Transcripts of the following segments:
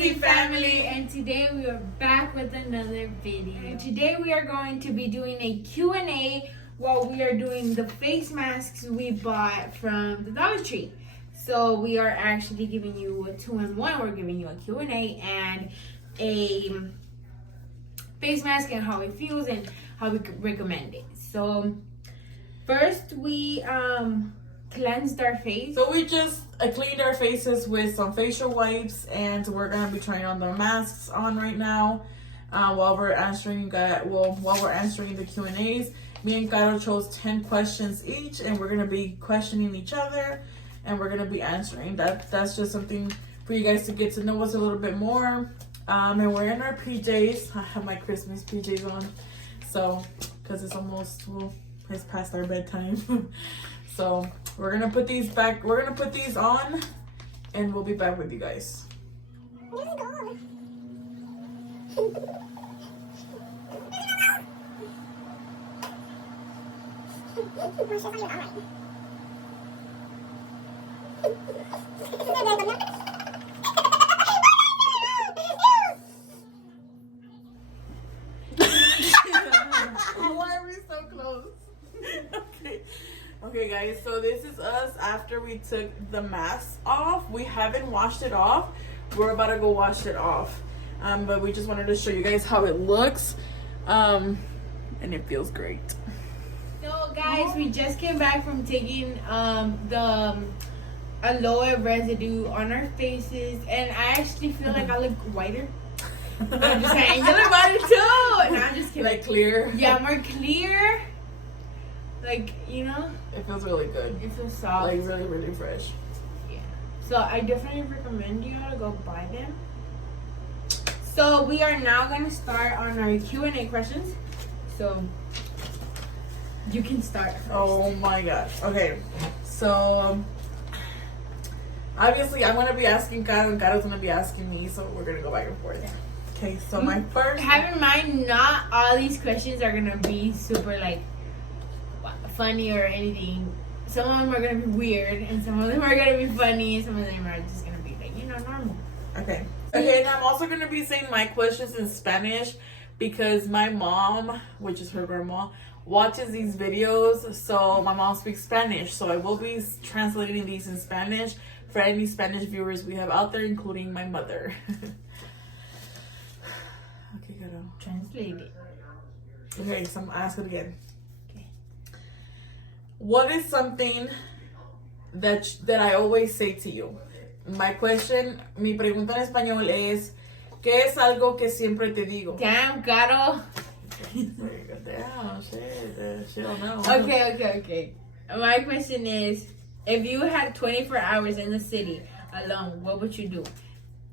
Crazy Family, and today we are back with another video. And today we are going to be doing a Q&A while we are doing the face masks we bought from the Dollar Tree. So we are actually giving you a 2-in-1. We're giving you a Q&A and a face mask and how it feels and how we could recommend it. So first we cleansed our face. So we just cleaned our faces with some facial wipes, and we're gonna be trying on the masks on right now while we're answering the Q&As. Me and Caro chose 10 questions each, and we're gonna be questioning each other, and we're gonna be answering. That's just something for you guys to get to know us a little bit more. And we're in our PJs. I have my Christmas PJs on, so because it's almost it's past our bedtime. So we're gonna put these back. We're gonna put these on, and we'll be back with you guys. Why are we so close? Okay, guys, so this is us after we took the mask off. We haven't washed it off. We're about to go wash it off. But we just wanted to show you guys how it looks. And it feels great. So guys, we just came back from taking the aloe residue on our faces, and I actually feel like I look whiter. I'm just saying, you look whiter too. No, I'm just kidding. Like clear? Yeah, more clear. Like, you know? It feels really good. It feels soft. Like really, really fresh. Yeah. So I definitely recommend you to go buy them. So we are now going to start on our Q&A questions. So you can start first. Oh my gosh. Okay. So obviously I'm going to be asking Caro, and Caro's going to be asking me. So we're going to go back and forth. Yeah. Okay. So my first... Have in mind, not all these questions are going to be super like funny or anything. Some of them are going to be weird, and some of them are going to be funny, and some of them are just going to be like, normal. Okay. Okay, and I'm also going to be saying my questions in Spanish because my mom, which is her grandma, watches these videos. So my mom speaks Spanish. So I will be translating these in Spanish for any Spanish viewers we have out there, including my mother. Okay, Caro. Translate it. Okay, so I'm going to ask it again. Okay. What is something that I always say to you? My question, mi pregunta en español es, ¿qué es algo que siempre te digo? Damn, Caro. Damn, she don't know. Okay. My question is, if you had 24 hours in the city alone, what would you do?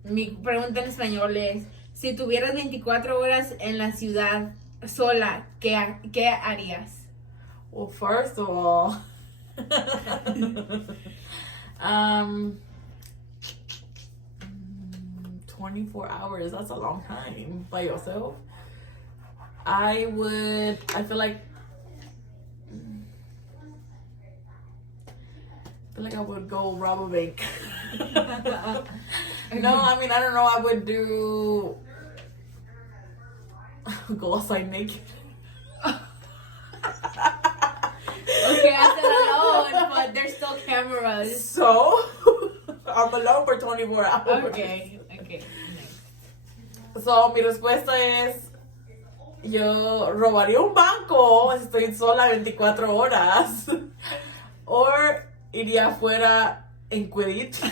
Mi pregunta en español es, si tuvieras 24 horas en la ciudad sola, ¿qué harías? Well, first of all, 24 hours, that's a long time by yourself. I feel like I would go rob a bank. No, I mean, I don't know, I would go outside naked. Okay, I said alone, but there's still cameras. So, I'm alone for 24 hours. Okay. So, mi respuesta es, yo robaría un banco si estoy sola 24 horas. O iría afuera en cuerito.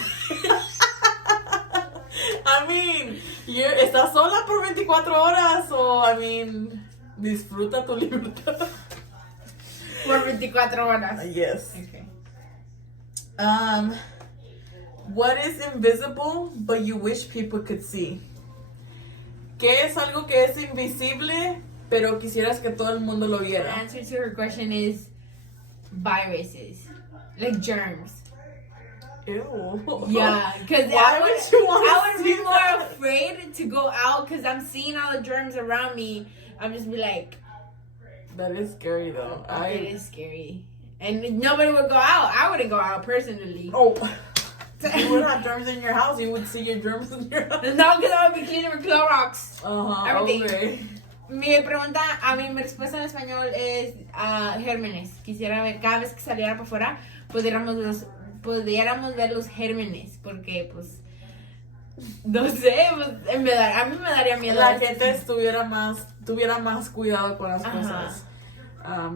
I mean, ¿estás sola por 24 horas? O, I mean, disfruta tu libertad. Por 24 horas. Yes. Okay. What is invisible but you wish people could see? ¿Qué es algo que es invisible pero quisieras que todo el mundo lo The viera? answer to her question is viruses, like germs. Ew. Yeah, because Why would you want I would to be see more that? afraid to go out because I'm seeing all the germs around me. I'm just be like, That is scary though. it is scary. And nobody would go out. I wouldn't go out personally. Oh, You would have germs in your house. You would see your germs in your house. No, because I would be cleaning with Clorox. Everything. Okay. Mi pregunta, mi respuesta en español es gérmenes. Quisiera ver, cada vez que saliera para afuera, pudiéramos ver los gérmenes. Porque, pues, no sé, pues, en verdad, a mí me daría miedo. La gente tuviera más cuidado con las cosas.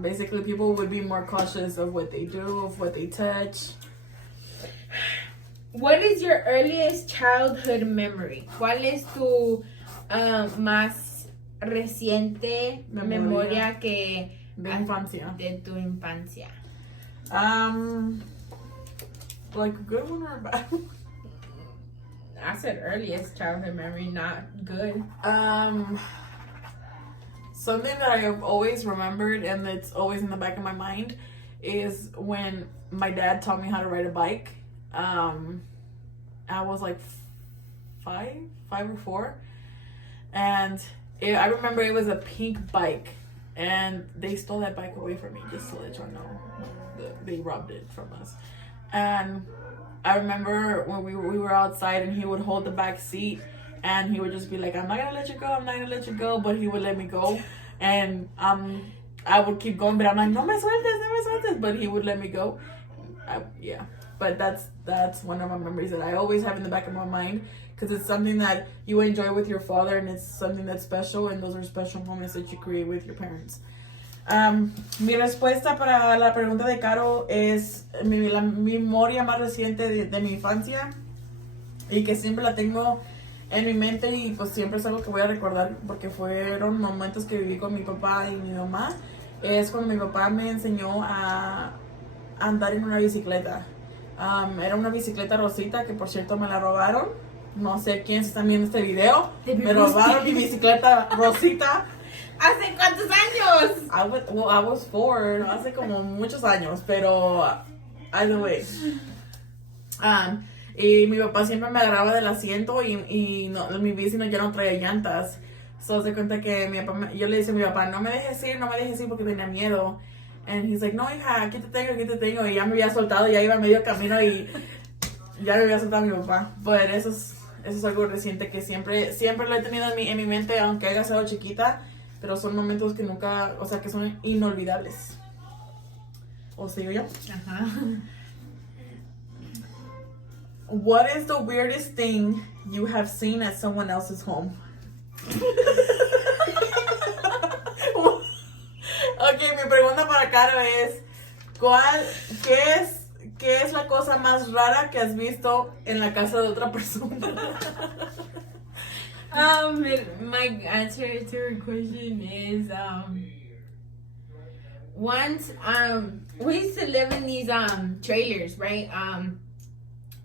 Basically, people would be more cautious of what they do, of what they touch. What is your earliest childhood memory? ¿Cuál es tu más reciente memoria que de infancia? De tu infancia. Like a good one or a bad one? I said earliest childhood memory, not good. Something that I have always remembered and that's always in the back of my mind is when my dad taught me how to ride a bike. I was like 5 or 4, and I remember it was a pink bike, and they stole that bike away from me, just to let y'all know. They robbed it from us. And I remember when we were outside and he would hold the back seat and he would just be like, I'm not gonna let you go, I'm not gonna let you go, but he would let me go. And I would keep going, but I'm like, no me sueltes, but he would let me go. Yeah, but that's one of my memories that I always have in the back of my mind, because it's something that you enjoy with your father and it's something that's special, and those are special moments that you create with your parents. Mi respuesta para la pregunta de Caro es la memoria más reciente de mi infancia y que siempre la tengo en mi mente y pues siempre es algo que voy a recordar porque fueron momentos que viví con mi papá y mi mamá. Es cuando mi papá me enseñó a andar en una bicicleta. Era una bicicleta rosita que por cierto me la robaron. No sé quién están viendo este video. Me robaron mi bicicleta rosita. ¿Hace cuántos años? I was 4, no, hace como muchos años, pero either way. Y mi papá siempre me agarraba del asiento y no, mi bici ya no traía llantas. So se cuenta que yo le decía a mi papá, no me dejes ir porque tenía miedo. And he's like, no hija, aquí te tengo. Y ya me había soltado, ya iba a medio camino y ya me había soltado a mi papá. Pero eso es algo reciente que siempre lo he tenido en mi mente, aunque haya sido chiquita. Pero son momentos que nunca, o sea, que son inolvidables. ¿O sigo yo? Ajá. What is the weirdest thing you have seen at someone else's home? Ok, mi pregunta para Caro es, ¿qué es la cosa más rara que has visto en la casa de otra persona? My answer to her question is once we used to live in these trailers, right?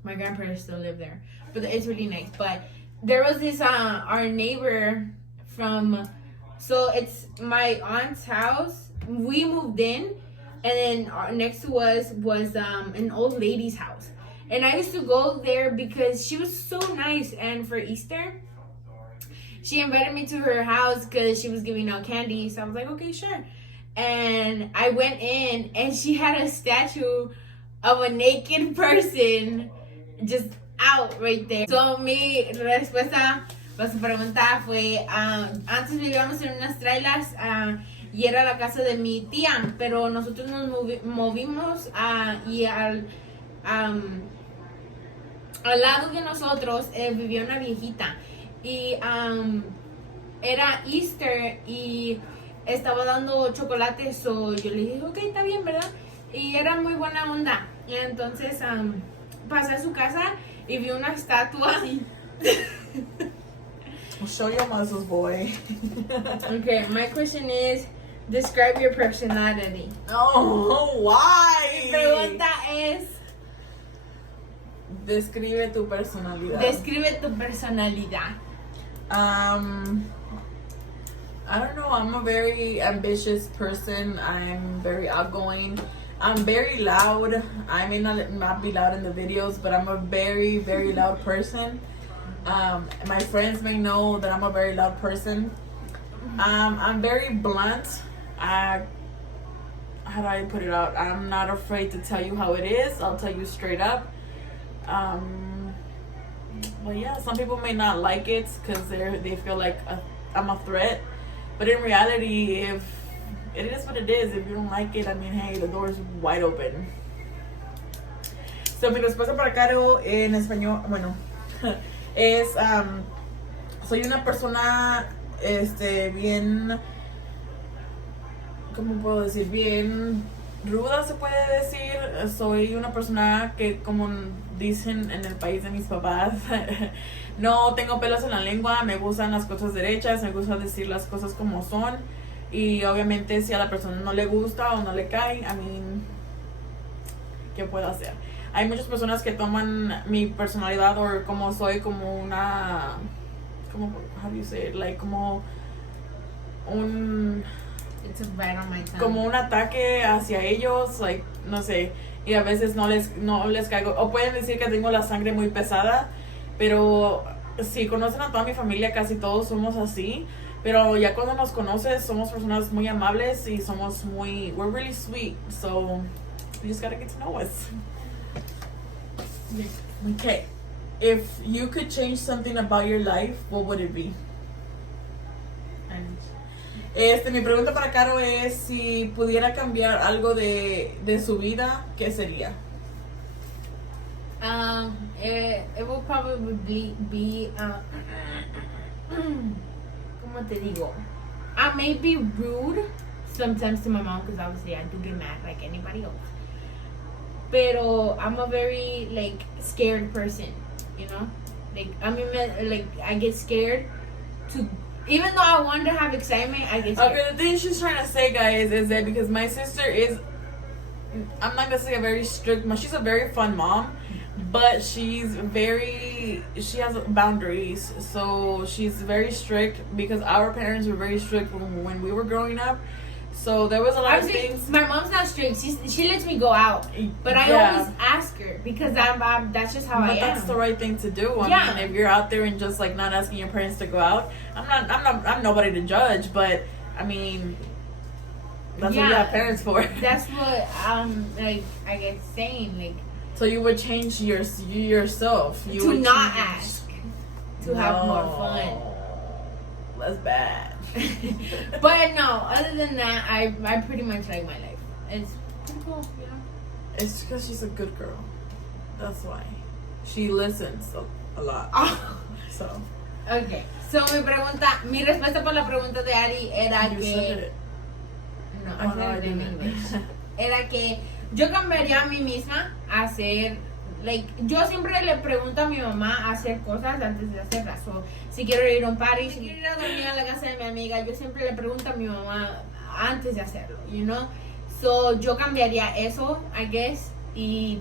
My grandparents still live there, but it's really nice. But there was this our neighbor so it's my aunt's house. We moved in, and then next to us was an old lady's house, and I used to go there because she was so nice. And for Easter, she invited me to her house because she was giving out candy. So I was like, okay, sure. And I went in and she had a statue of a naked person just out right there. So mi respuesta a su pregunta fue, antes vivíamos en unas trailers y era la casa de mi tía, pero nosotros nos movimos y al lado de nosotros vivía una viejita. Y era Easter y estaba dando chocolate, so yo le dije, ok, está bien, ¿verdad? Y era muy buena onda. Y entonces pasé a su casa y vi una estatua. Show your muscles, boy. Okay, my question is, describe your personality. Oh, why? Mi pregunta es, describe tu personalidad. Describe tu personalidad. I don't know. I'm a very ambitious person. I'm very outgoing. I'm very loud. I may not be loud in the videos, but I'm a very, very loud person. My friends may know that I'm a very loud person. I'm very blunt. How do I put it out? I'm not afraid to tell you how it is. I'll tell you straight up. Well, yeah, some people may not like it because they feel like I'm a threat. But in reality, if it is what it is, if you don't like it, I mean, hey, the door's wide open. So, mi respuesta para Caro en español, bueno, es, soy una persona, bien, ¿cómo puedo decir? Bien ruda, se puede decir. Soy una persona que, como dicen en el país de mis papás, no tengo pelos en la lengua, me gustan las cosas derechas, me gusta decir las cosas como son. Y obviamente si a la persona no le gusta o no le cae, I mean, ¿qué puedo hacer? Hay muchas personas que toman mi personalidad o como soy como una, how do you say it? Like como un, It's a right on my tongue. como un ataque hacia ellos, like, no sé, y a veces no les caigo, o pueden decir que tengo la sangre muy pesada, pero si conocen a toda mi familia, casi todos somos así, pero ya cuando nos conoces, somos personas muy amables y we're really sweet, so you just gotta get to know us. Okay, if you could change something about your life, what would it be? Mi pregunta para Caro es si pudiera cambiar algo de su vida, ¿qué sería? It will probably be ¿cómo te digo? I may be rude sometimes to my mom because obviously I do get mad like anybody else. Pero I'm a very like scared person, you know? Like I get scared to, even though I want to have excitement, I get scared. Okay, the thing she's trying to say, guys, is that because my sister is, I'm not gonna say a very strict mom, she's a very fun mom, but she has boundaries, so she's very strict because our parents were very strict when we were growing up. So there was a lot of things. My mom's not strict. She lets me go out, but I always ask her because I'm that's just how I am. But that's the right thing to do. I mean, if you're out there and just like not asking your parents to go out, I'm nobody to judge, but I mean, that's what you have parents for. That's what like I get saying like. So you would change yourself. You to would not ask, to have more fun. That's bad. But no, other than that, I pretty much like my life. It's pretty cool, you know. It's because she's a good girl. That's why. She listens a lot. Oh. So. Okay. So mi respuesta por la pregunta de Ari era que. No, I said it in English. Era que yo cambiaría a mí misma a hacer, like, yo siempre le pregunto a mi mamá a hacer cosas antes de hacerlas. So, si quiero ir a un party, si quiero ir a dormir a la casa de mi amiga, yo siempre le pregunto a mi mamá antes de hacerlo, you know? So, yo cambiaría eso, I guess, y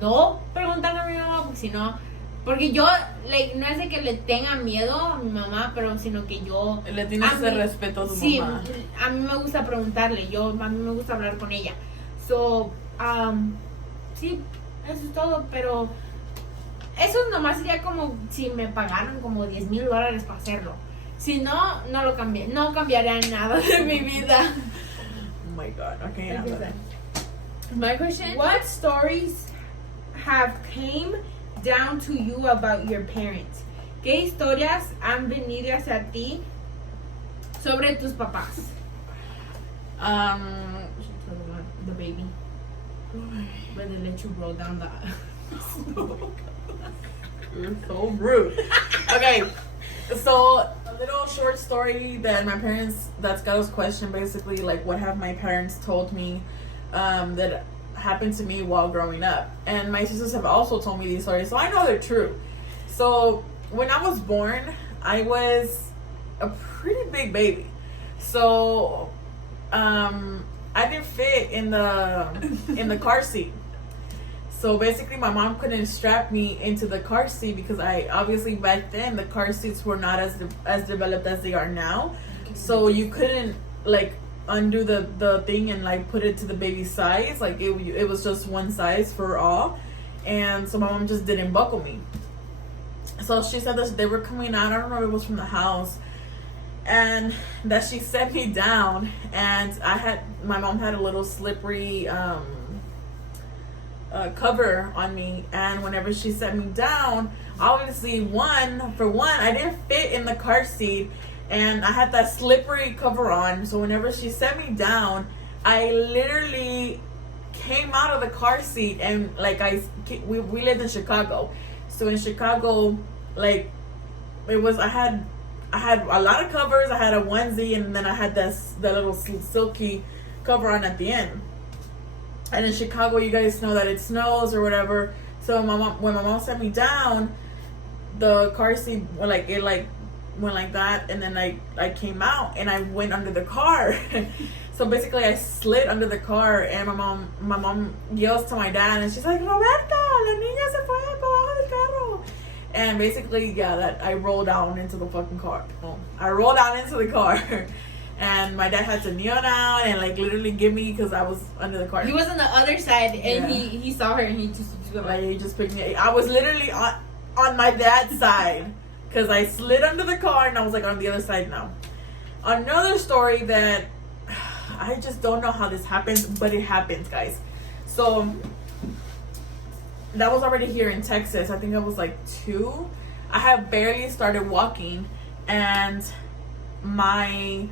no preguntarle a mi mamá, porque si no, porque yo, like, no es de que le tenga miedo a mi mamá, pero sino que yo... Le tienes ese respeto a tu mamá. Sí, a mí me gusta preguntarle, a mí me gusta hablar con ella. So, sí, eso es todo, pero eso nomás sería como si me pagaran como $10,000 para hacerlo. Si no, no cambiaría nada de mi vida. Oh my God, okay. My question: what stories have came down to you about your parents? ¿Qué historias han venido hacia ti sobre tus papás? The baby. Where they let you roll down the You're so rude. Okay, so a little short story that my parents, that's Garo's question, basically, like what have my parents told me that happened to me while growing up. And my sisters have also told me these stories, so I know they're true. So when I was born, I was a pretty big baby. So I didn't fit in the car seat. So basically my mom couldn't strap me into the car seat because obviously back then the car seats were not as developed as they are now. So you couldn't like undo the thing and like put it to the baby's size. Like it was just one size for all. And so my mom just didn't buckle me. So she said that they were coming out, I don't know if it was from the house, and that she set me down, and my mom had a little slippery cover on me, and whenever she set me down, obviously I didn't fit in the car seat, and I had that slippery cover on. So whenever she set me down, I literally came out of the car seat, and like we lived in Chicago, so in Chicago, like I had a lot of covers. I had a onesie, and then I had that little silky cover on at the end. And in Chicago, you guys know that it snows or whatever. So when my mom set me down, the car seat went like that, and then I came out and I went under the car. So basically, I slid under the car, and my mom yells to my dad, and she's like, "Roberto, la niña se fue abajo del carro." And basically, that I rolled down into the fucking car. I rolled down into the car. And my dad had to kneel down and like literally give me, because I was under the car. He was on the other side, and he saw her, and he just picked me. I was literally on my dad's side, because I slid under the car, and I was like on the other side now. Another story that I just don't know how this happens, but it happens, guys. So that was already here in Texas. I think I was like 2. I had barely started walking, and my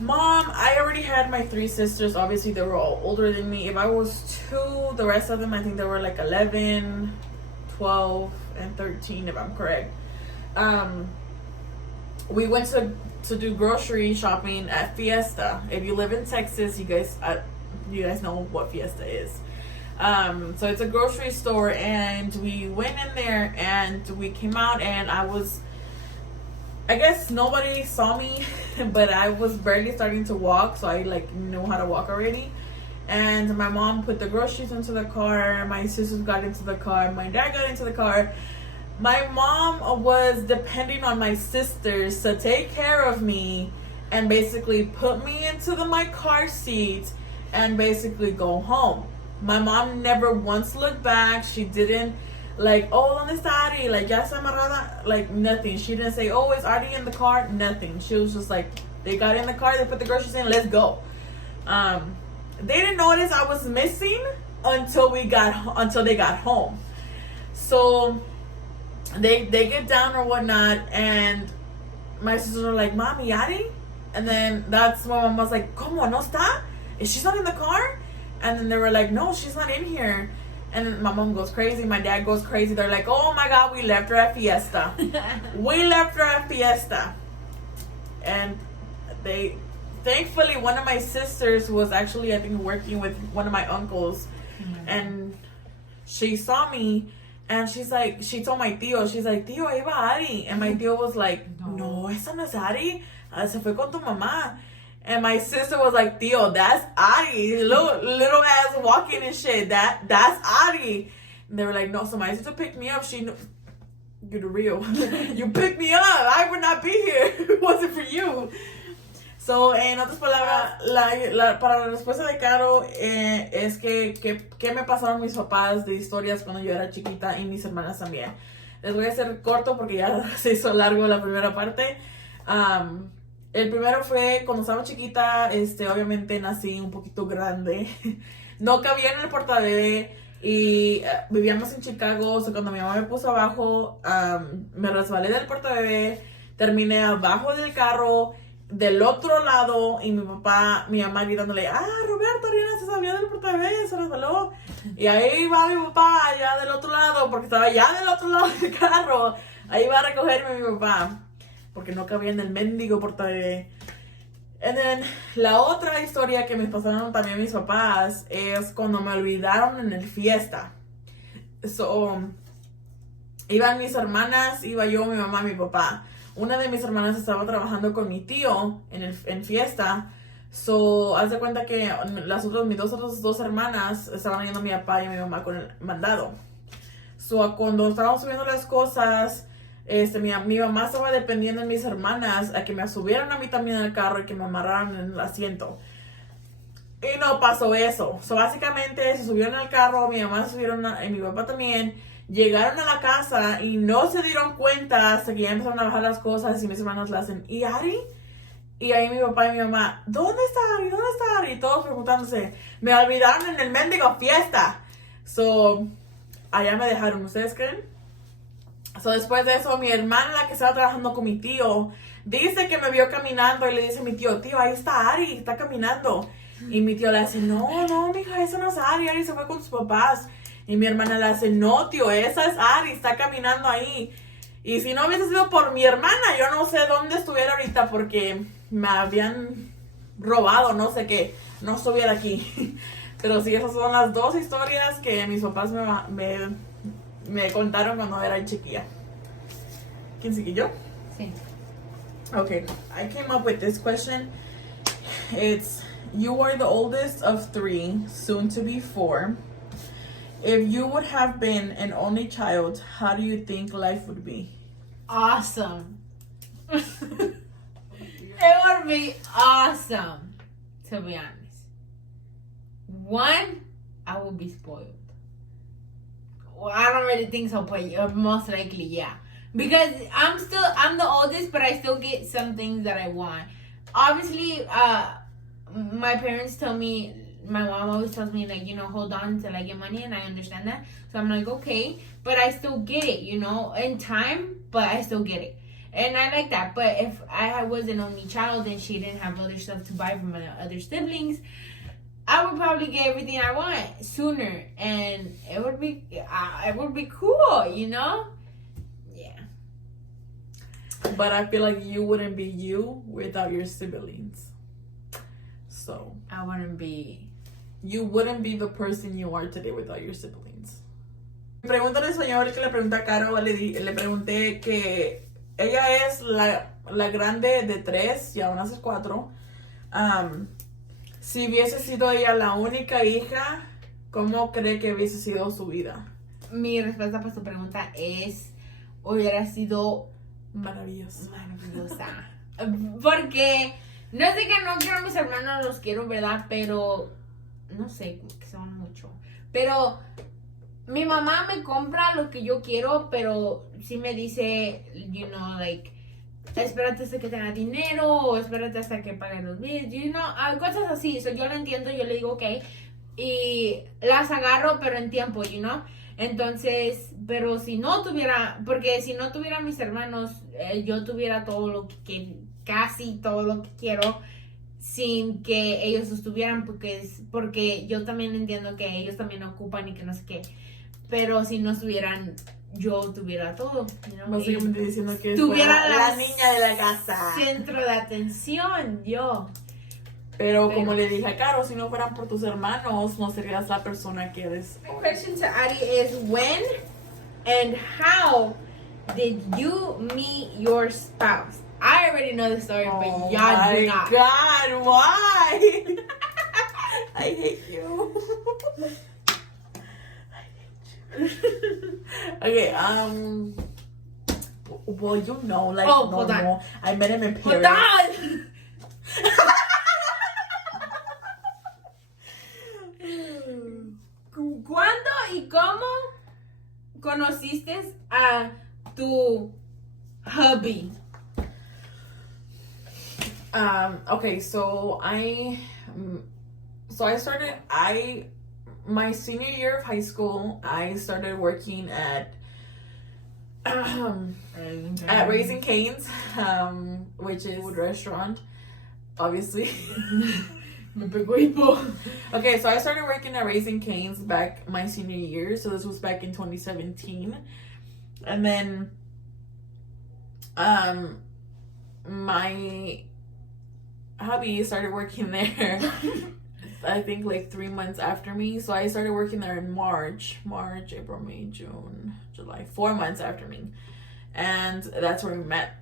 mom, I already had my 3 sisters. Obviously, they were all older than me. If I was 2, the rest of them, I think they were like 11, 12, and 13, if I'm correct. We went to do grocery shopping at Fiesta. If you live in Texas, you guys know what Fiesta is. So it's a grocery store, and we went in there, and we came out, and I guess nobody saw me, but I was barely starting to walk, so I like knew how to walk already. And my mom put the groceries into the car, my sisters got into the car, my dad got into the car. My mom was depending on my sisters to take care of me and basically put me into my car seat and basically go home. My mom never once looked back. She didn't like, "Oh, ¿dónde está Ari?" Like, "Ya está amarrada?" Like, nothing. She didn't say, "Oh, is Ari in the car?" Nothing. She was just like, they got in the car, they put the groceries in, let's go. They didn't notice I was missing until they got home. So they get down or whatnot, and my sisters are like, "Mommy, Ari?" And then that's when Mom was like, "Como no está? Is she not in the car?" And then they were like, "No, she's not in here." And my mom goes crazy. My dad goes crazy. They're like, "Oh my God, we left her at Fiesta." We left her at Fiesta. And thankfully, one of my sisters was actually, I think, working with one of my uncles. Mm-hmm. And she saw me, and she's like, she told my tío, she's like, "Tío, ahí va Ari." And my tío was like, "No, esa no es Ari. Se fue con tu mamá." And my sister was like, "Tío, that's Ari. Little ass walking and shit. That's Ari." And they were like, "No." So my sister picked me up. You're the real. You picked me up. I would not be here if it wasn't for you. So, en otras palabras, para la respuesta de Caro es que me pasaron mis papás de historias cuando yo era chiquita, y mis hermanas también. Les voy a hacer corto porque ya se hizo largo la primera parte. El primero fue cuando estaba chiquita, obviamente nací un poquito grande. No cabía en el portabebé, y vivíamos en Chicago. O sea, cuando mi mamá me puso abajo, me resbalé del portabebé, terminé abajo del carro, del otro lado, y mi mamá gritándole, "Roberto, Ariana se salió del portabebé, se resbaló." Y ahí va mi papá, allá del otro lado, porque estaba ya del otro lado del carro. Ahí va a recogerme mi papá, porque no cabía en el mendigo portabebé. And then, la otra historia que me pasaron también mis papás es cuando me olvidaron en el Fiesta. So, iban mis hermanas, iba yo, mi mamá, mi papá. Una de mis hermanas estaba trabajando con mi tío en Fiesta. So, haz de cuenta que mis otras dos hermanas estaban yendo a mi papá y a mi mamá con el mandado. So, cuando estábamos subiendo las cosas, mi mamá estaba dependiendo de mis hermanas a que me subieran a mí también al carro y que me amarraran en el asiento. Y no pasó eso. So, básicamente se subieron al carro, mi mamá se subieron y mi papá también. Llegaron a la casa y no se dieron cuenta hasta que ya empezaron a bajar las cosas, y mis hermanos le hacen, "¿Y Ari?" Y ahí mi papá y mi mamá, ¿dónde está Ari? ¿Dónde está Ari? Y todos preguntándose, me olvidaron en el mendigo Fiesta. So, allá me dejaron, ¿ustedes creen? So, después de eso, mi hermana, la que estaba trabajando con mi tío, dice que me vio caminando y le dice a mi tío, ahí está Ari, está caminando. Y mi tío le dice, no, mija, eso no es Ari se fue con sus papás. Y mi hermana le dice, no, tío, esa es Ari, está caminando ahí. Y si no hubiese sido por mi hermana, yo no sé dónde estuviera ahorita porque me habían robado, no sé qué, no estuviera aquí. Pero sí, esas son las dos historias que mis papás me contaron cuando era chiquilla. ¿Quién sigue yo? Sí. Okay, I came up with this question. It's, you are the oldest of 3, soon to be 4. If you would have been an only child, how do you think life would be? Awesome. It would be awesome, to be honest. 1, I would be spoiled. Well, I don't really think so, but most likely, yeah. Because I'm the oldest, but I still get some things that I want. Obviously, my parents tell me, my mom always tells me, like, hold on until I get money, and I understand that. So I'm like, okay, but I still get it, in time, but I still get it. And I like that. But if I was an only child and she didn't have other stuff to buy from my other siblings, I would probably get everything I want sooner, and it would be cool, Yeah. But I feel like you wouldn't be you without your siblings. So you wouldn't be the person you are today without your siblings. Pregunta en español que le pregunta a Caro, le pregunté que ella es la grande de 3 y aún hace 4. Si hubiese sido ella la única hija, ¿cómo cree que hubiese sido su vida? Mi respuesta para su pregunta hubiera sido maravillosa. Porque no sé que no quiero a mis hermanos, los quiero, ¿verdad? Pero no sé, que son mucho. Pero mi mamá me compra lo que yo quiero, pero sí me dice, espérate hasta que tenga dinero, o espérate hasta que paguen los bills, cosas así. So, yo lo entiendo, yo le digo, ok, y las agarro, pero en tiempo, Entonces, pero si no tuviera mis hermanos, yo tuviera todo lo que casi todo lo que quiero, sin que ellos estuvieran, porque yo también entiendo que ellos también ocupan y que no sé qué. Pero si no estuvieran, yo tuviera todo. Básicamente diciendo que tuviera la niña de la casa. Centro de atención, yo. Pero como le dije a Caro, si no fueran por tus hermanos, no serías la persona que eres. My question to Ari is, when and how did you meet your spouse? I already know the story, but y'all do not. Oh my God, why? I hate you. Okay, well, hold on. I met him in Paris. Hold on. ¿Cuándo y cómo conociste a tu hubby? Okay, so started my senior year of high school, I started working at Raising Cane's, which is a food restaurant, obviously. Okay, so I started working at Raising Cane's back my senior year, so this was back in 2017. And then my hubby started working there I think like 3 months after me. So I started working there in March, April, May, June, July, 4 months after me. And that's where we met.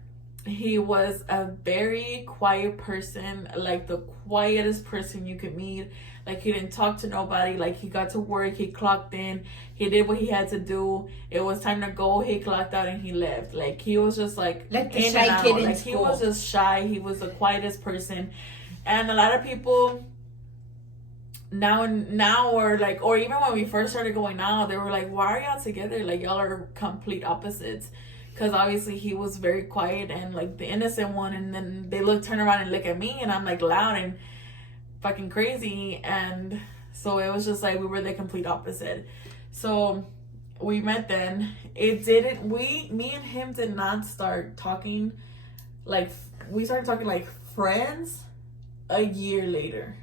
He was a very quiet person, like the quietest person you could meet. Like, he didn't talk to nobody. Like, he got to work, he clocked in, he did what he had to do. It was time to go, he clocked out and he left. Like, he was just like the shy kid in school. He was just shy. He was the quietest person. And a lot of people now or like, or even when we first started going out, they were like, why are y'all together? Like, y'all are complete opposites. Because obviously he was very quiet and like the innocent one, and then they turn around and look at me and I'm like loud and fucking crazy. And so it was just like we were the complete opposite. So we met then. Me and him did not start talking like, we started talking like friends a year later.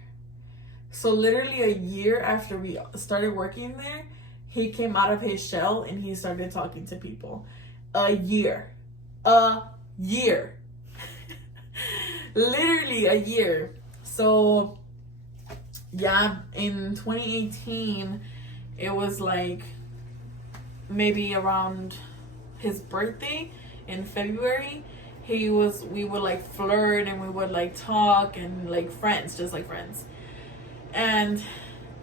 So literally a year after we started working there, he came out of his shell and he started talking to people. A year. Literally a year. So yeah, in 2018, it was like maybe around his birthday in February. We would like flirt and we would like talk and like friends, just like friends. And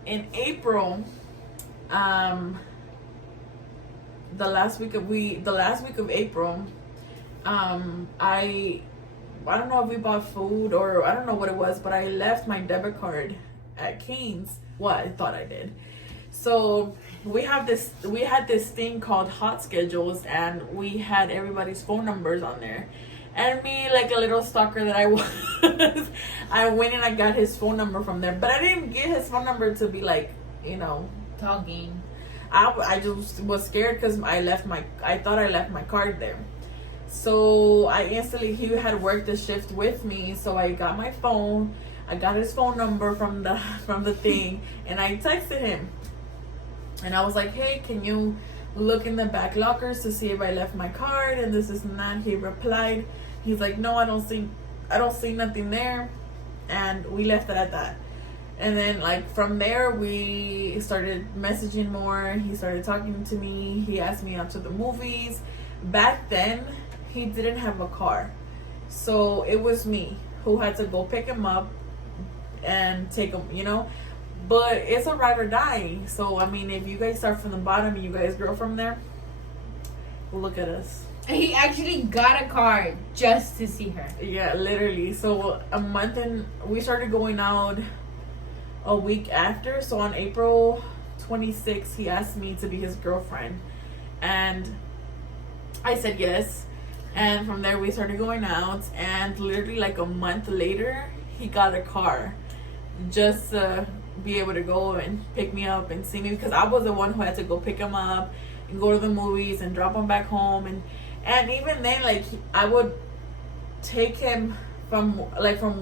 in April, the last week of April, I don't know if we bought food or I don't know what it was, but I left my debit card at Cane's. Well, I thought I did. So we had this thing called Hot Schedules, and we had everybody's phone numbers on there. And me, like a little stalker that I was, I went and I got his phone number from there. But I didn't get his phone number to be like, talking. I just was scared because I thought I left my card there. So he had worked the shift with me. So I got my phone. I got his phone number from the thing, and I texted him. And I was like, hey, can you look in the back lockers to see if I left my card and this and that? He replied, he's like, no, I don't see nothing there. And we left it at that. And then like from there we started messaging more. He started talking to me. He asked me out to the movies. Back then he didn't have a car, so it was me who had to go pick him up and take him, But it's a ride or die. So, I mean, if you guys start from the bottom and you guys grow from there, look at us. He actually got a car just to see her. Yeah, literally. So, we started going out a week after. So, on April 26th, he asked me to be his girlfriend. And I said yes. And from there, we started going out. And literally, like a month later, he got a car. Just be able to go and pick me up and see me, because I was the one who had to go pick him up and go to the movies and drop him back home, and even then, like, I would take him from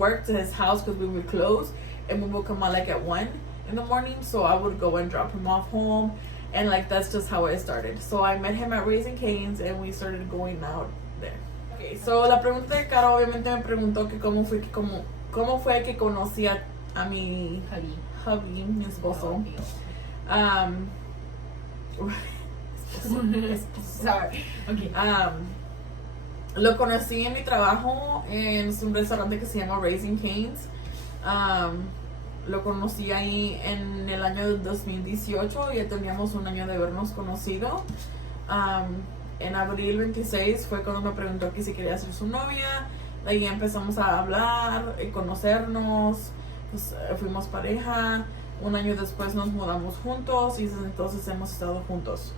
work to his house because we would close, and we would come out like at 1 in the morning. So I would go and drop him off home, and like that's just how it started. So I met him at Raising Cane's and we started going out there. Okay, so la pregunta de Caro obviamente me preguntó que cómo fue que conocí a mi hubby, mi esposo. Sorry. Okay. Lo conocí en mi trabajo en un restaurante que se llama Raising Cane's. Lo conocí ahí en el año 2018. Ya teníamos un año de habernos conocido. En abril 26 fue cuando me preguntó que si quería ser su novia. De ahí empezamos a hablar y conocernos. Pues, fuimos pareja. Un año después nos mudamos juntos y desde entonces hemos estado juntos.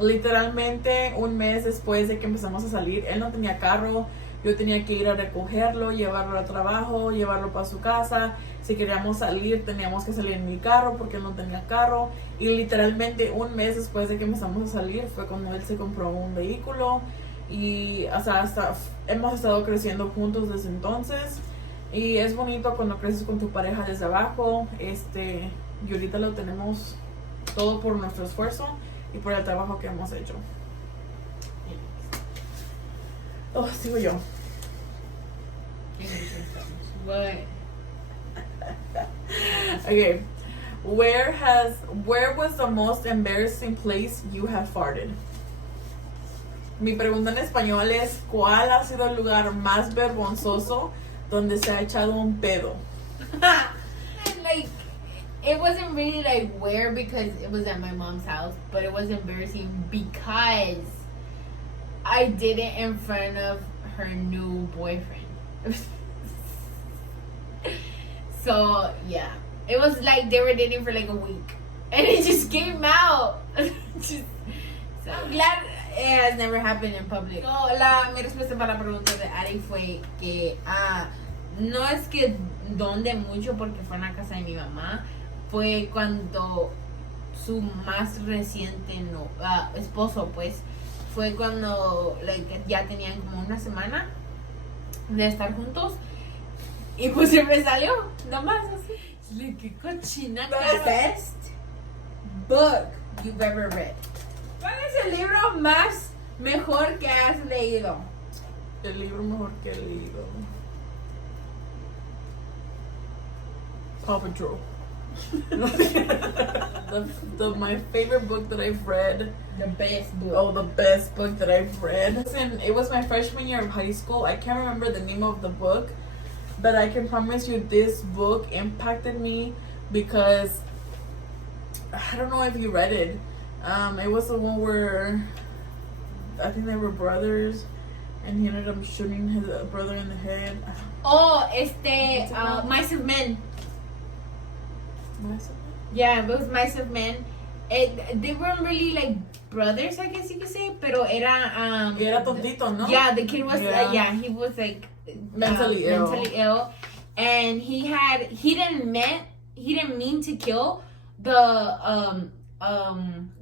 Literalmente un mes después de que empezamos a salir, él no tenía carro. Yo tenía que ir a recogerlo, llevarlo al trabajo, llevarlo para su casa. Si queríamos salir, teníamos que salir en mi carro porque él no tenía carro. Y literalmente un mes después de que empezamos a salir fue cuando él se compró un vehículo. Y hasta hemos estado creciendo juntos desde entonces. Y es bonito cuando creces con tu pareja desde abajo. Y ahorita lo tenemos todo por nuestro esfuerzo y por el trabajo que hemos hecho. Oh, sigo yo. What? Okay. Where was the most embarrassing place you have farted? Mi pregunta en español es, ¿cuál ha sido el lugar más vergonzoso donde se ha echado un pedo? Like, it wasn't really like where, because it was at my mom's house, but it was embarrassing because I did it in front of her new boyfriend. So yeah, it was like they were dating for like a week, and it just came out. So I'm glad it has never happened in public. No, mi respuesta para la pregunta de Ari fue que no es que donde mucho porque fue en la casa de mi mamá, fue cuando su más reciente esposo, pues, fue cuando ya tenían como una semana de estar juntos. Y pues se me salió, nomás así. Qué cochina. The best book you've ever read. ¿Cuál es el libro mejor que has leído? El libro mejor que he leído. Paw Patrol. My favorite book that I've read. The best book. Oh, the best book that I've read. Listen, it was my freshman year of high school. I can't remember the name of the book, but I can promise you this book impacted me because I don't know if you read it. It was the one where I think they were brothers, and he ended up shooting his brother in the head. Oh, Mice of Men. Yeah, it was Mice of Men. They weren't really like brothers, I guess you could say, pero era Era tontito, ¿no? Yeah, the kid was he was like mentally ill, and he didn't mean to kill the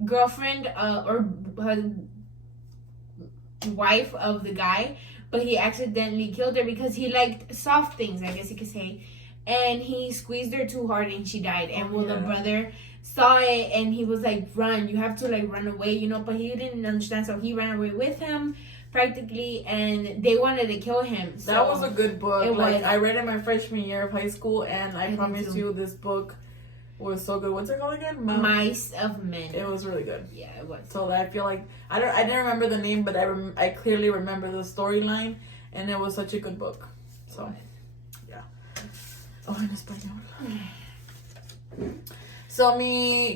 girlfriend or wife of the guy, but he accidentally killed her because he liked soft things, I guess you could say. And he squeezed her too hard and she died. And the brother saw it and he was like, run, you have to like run away, you know, but he didn't understand, so he ran away with him practically, and they wanted to kill him. So that was a good book. I read it my freshman year of high school, and I promise you this book was so good. What's it called again? Mice of Men. It was really good. Yeah, it was. So I feel like I didn't remember the name, but I clearly remember the storyline, and it was such a good book. So yeah. Oh, en español. So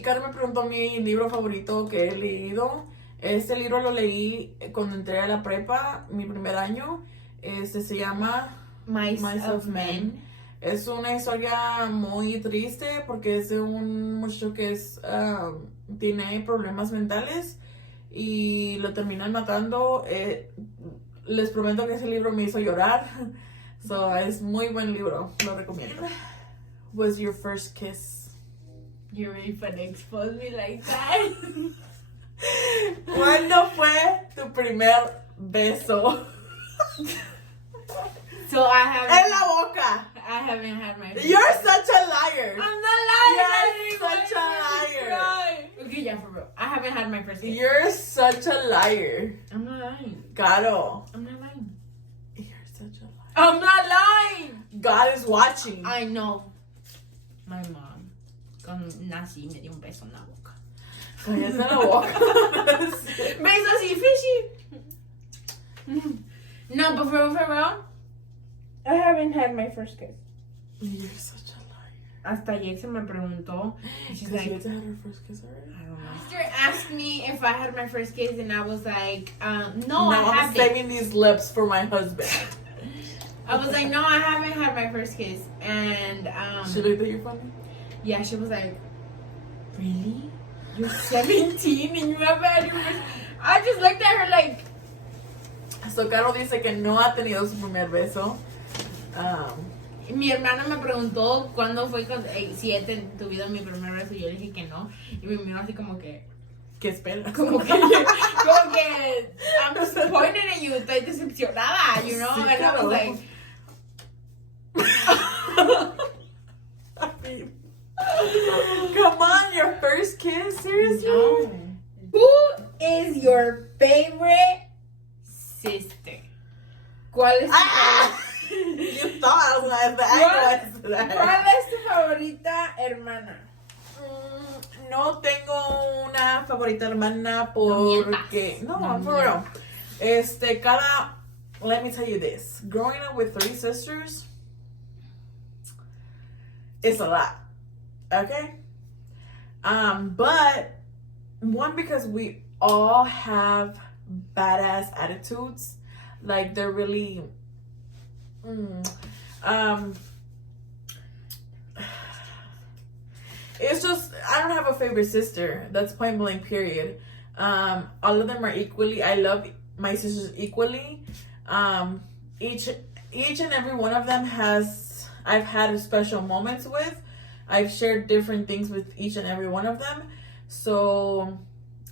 Caro me preguntó mi libro favorito que he leído. Este libro lo leí cuando entré a la prepa, mi primer año. Se llama Mice of Men. Es una historia muy triste porque es de un muchacho que tiene problemas mentales y lo terminan matando. Les prometo que ese libro me hizo llorar. So, es muy buen libro, lo recomiendo. Was your first kiss? You're really fun to expose me like that. ¿Cuándo fue tu primer beso? So I haven't. En la boca. I haven't had my first You're kiss. such a liar. I'm not lying. You're such a liar. Okay, yeah, for real. I haven't had my first kiss. You're such a liar. I'm not lying. Caro. I'm not lying. You're such a liar. I'm not lying. God is watching. I know. My mom, cuando nací, me dio un beso en la boca. Cállate la boca. Beso así, fishy. No, but for real, I haven't had my first kiss. You're such a liar. Hasta ayer se me preguntó. She's Did like, you had her first kiss already? I don't know. My sister asked me if I had my first kiss, and I was like, no, No, I I'm haven't. saving these lips for my husband. I was like, no, I haven't had my first kiss. And She looked at you funny? yeah, she was like, really? You're 17 and you haven't had your first. I just looked at her like. So Caro dice que no ha tenido su primer beso. Mi hermana me preguntó cuándo fue si he tenido mi primer beso y yo le dije que no. Y me miró así como que. ¿Qué esperas? Como que I'm disappointed in you, estoy decepcionada, you know? Sí, and I was like. I mean, come on, your first kiss? Seriously? No. Who is your favorite sister? ¿Cuál es tu You thought I was going to ask that. ¿Cuál es tu favorita hermana? No tengo una favorita hermana porque... No, for real. Let me tell you this. Growing up with 3 sisters, it's a lot. Okay? But one, because we all have badass attitudes. Like, they're really it's just, I don't have a favorite sister. That's point blank, period. All of them are equally, I love my sisters equally. Each and every one of them I've had special moments with. I've shared different things with each and every one of them. So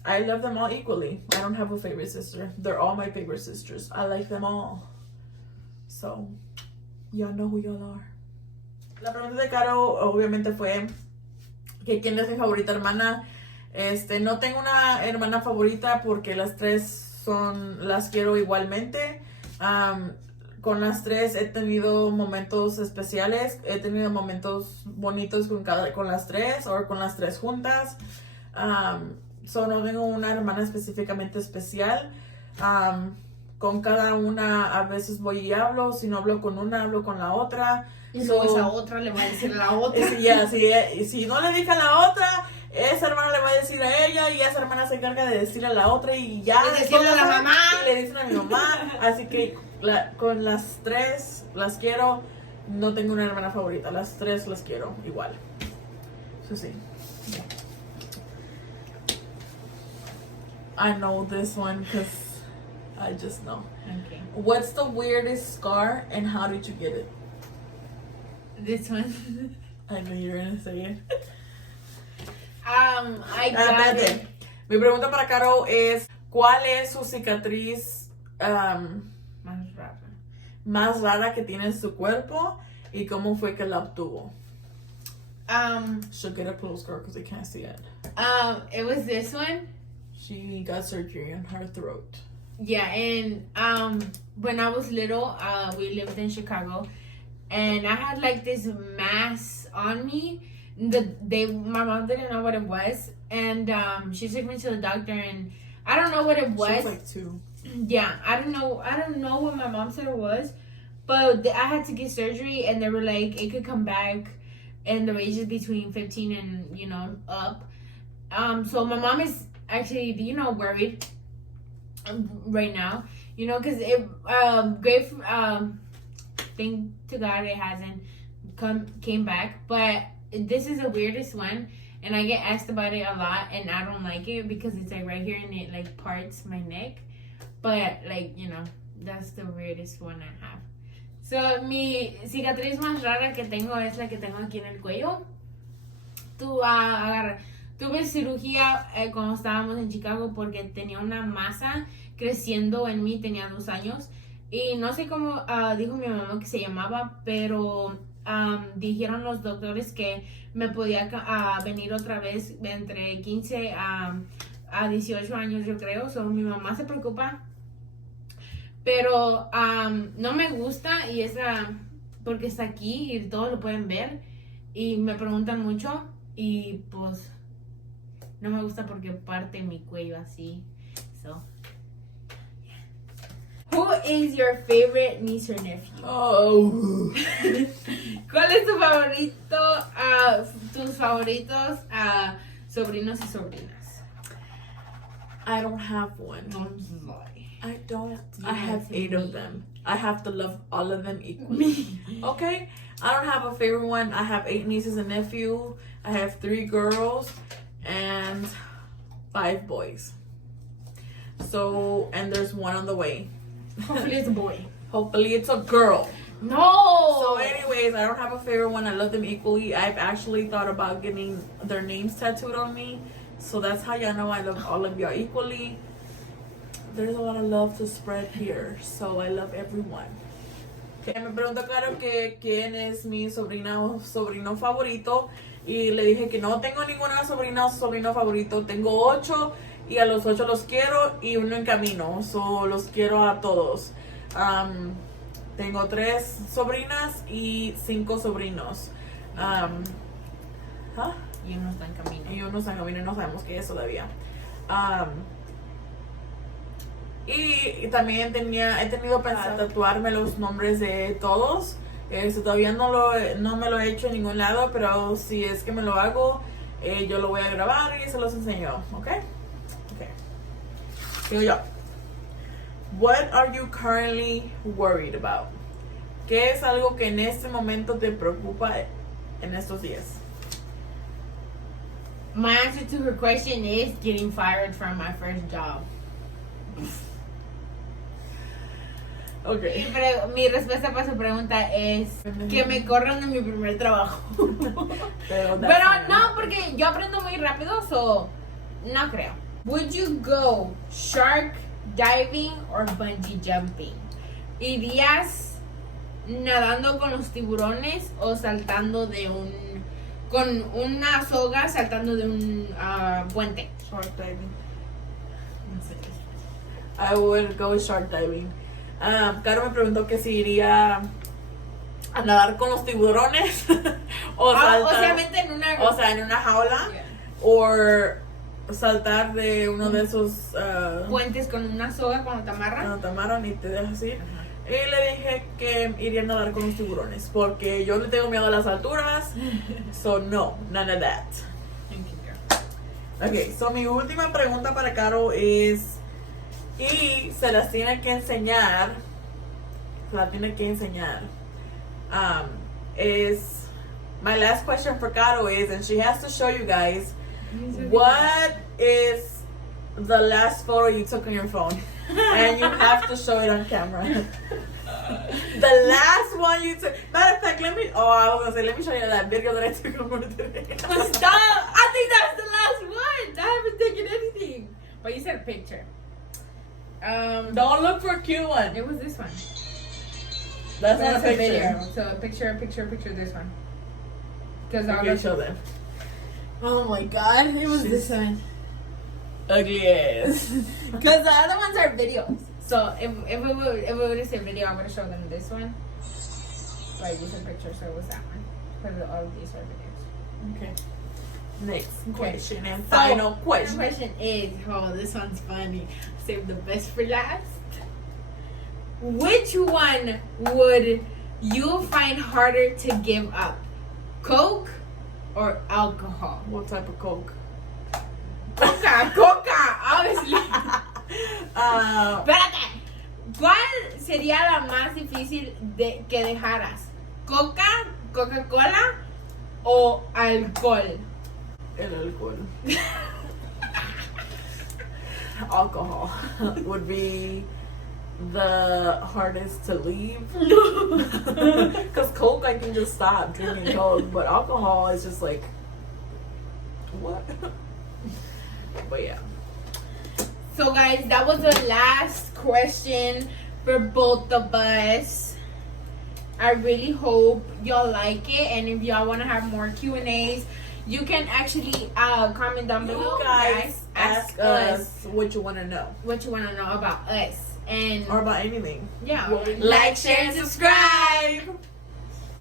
I love them all equally. I don't have a favorite sister. They're all my favorite sisters. I like them all. So, y'all know who y'all are. La pregunta de Caro obviamente fue que quién es mi favorita hermana. No tengo una hermana favorita porque las tres las quiero igualmente. Con las tres he tenido momentos especiales, he tenido momentos bonitos con las tres o con las tres juntas. No tengo una hermana específicamente especial. Con cada una a veces voy y hablo. Si no hablo con una, hablo con la otra. Y luego esa otra le va a decir a la otra. Si no le dije a la otra, esa hermana le va a decir a ella y esa hermana se encarga de decirle a la otra y ya. Y decirle a la mamá. Y le dicen a mi mamá. Así que con las tres las quiero. No tengo una hermana favorita. Las tres las quiero igual. Eso sí. I know this one because I just know. Okay. What's the weirdest scar and how did you get it? This one. I knew you were gonna say it. I got it. Mi pregunta para Caro es, ¿cuál es su cicatriz más rara que tiene en su cuerpo y cómo fue que la obtuvo? She'll get a close girl because they can't see it. It was this one. She got surgery on her throat. Yeah, and when I was little, we lived in Chicago, and I had like this mass on me. My mom didn't know what it was, and she took me to the doctor, and I don't know what it was. She was like 2. Yeah, I don't know what my mom said it was, but I had to get surgery, and they were like it could come back in the ranges between 15 and up. So my mom is actually worried right now, because it thank to God it hasn't came back, but this is the weirdest one, and I get asked about it a lot, and I don't like it because it's like right here and it like parts my neck, but that's the weirdest one I have. So mi cicatriz más rara que tengo es la que tengo aquí en el cuello. Tuve cirugía cuando estábamos en Chicago porque tenía una masa creciendo en mí, tenía 2 años. Y no sé cómo dijo mi mamá que se llamaba, pero dijeron los doctores que me podía venir otra vez entre 15 a 18 años, yo creo. So, mi mamá se preocupa. Pero no me gusta y porque está aquí y todos lo pueden ver. Y me preguntan mucho y pues no me gusta porque parte mi cuello así. So, who is your favorite niece or nephew? Oh. ¿Cuál es tu favorito? Tus favoritos sobrinos y sobrinas. I don't have one. I don't. I have 8 of them. I have to love all of them equally. Okay? I don't have a favorite one. I have 8 nieces and nephews. I have 3 girls and 5 boys. So, and there's 1 on the way. Hopefully it's a boy. Hopefully it's a girl. No! So anyways, I don't have a favorite one. I love them equally. I've actually thought about getting their names tattooed on me. So that's how y'all know I love all of y'all equally. There's a lot of love to spread here. So I love everyone. Okay. Me preguntó Caro que quién es mi sobrina o sobrino favorito. Y le dije que no tengo ninguna sobrina o sobrino favorito. Tengo 8 y a los 8 los quiero y 1 en camino. So los quiero a todos. Tengo 3 sobrinas y 5 sobrinos. Y uno está en camino. Y uno está en camino y no sabemos qué es todavía. Y también he tenido pensado tatuarme los nombres de todos. Todavía no me lo he hecho en ningún lado, pero si es que me lo hago, yo lo voy a grabar y se los enseño. ¿Ok? Ok. Sigo yo. What are you currently worried about? ¿Qué es algo que en este momento te preocupa en estos días? My answer to her question is getting fired from my first job. Okay. Pero mi respuesta para su pregunta es que me corran de mi primer trabajo. Pero no, porque yo aprendo muy rápido, so no creo. Would you go shark diving or bungee jumping? ¿Irías nadando con los tiburones o saltando con una soga saltando de un puente? Shark diving. I would go shark diving. Caro me preguntó que si iría a nadar con los tiburones o saltar, obviamente en una jaula, yeah, o saltar de uno de esos puentes con una soga cuando te amarran. cuando te amarran y te dejas ir. Y le dije que iría a nadar con los tiburones porque yo le tengo miedo a las alturas. So no, none of that. Okay, so mi última pregunta para Caro es, y se las tiene que enseñar, is, my last question for Caro is, and she has to show you guys, what is the last photo you took on your phone? And you have to show it on camera. The last one you took. Matter of fact, let me show you that video that I took on today. Stop! I think that's the last one. I haven't taken anything. But you said a picture. Don't look for a cute one. It was this one. That's not a That's a picture. video. So a picture, this one. Because Okay, show them. Oh my god, it was this one. Ugly ass. Because the other ones are videos. So if it would say video, I'm gonna show them this one. But you said picture, so it was that one. Because all of these are videos. Okay. Next question and So, final the question. question is, this one's funny. Save the best for last. Which one would you find harder to give up? Coke or alcohol? What type of Coke? Coca, obviously. Espérate. ¿Cuál sería la más difícil que dejaras? ¿Coca, Coca-Cola o alcohol? El alcohol. Alcohol would be the hardest to leave. Because Coke, I can just stop drinking Coke, but alcohol is just like, what? But yeah. So guys, that was the last question for both of us. I really hope y'all like it, and if y'all want to have more Q&As, you can actually comment down below. You guys ask us what you want to know. What you want to know about us. And Or about anything. yeah, Like, share, and subscribe.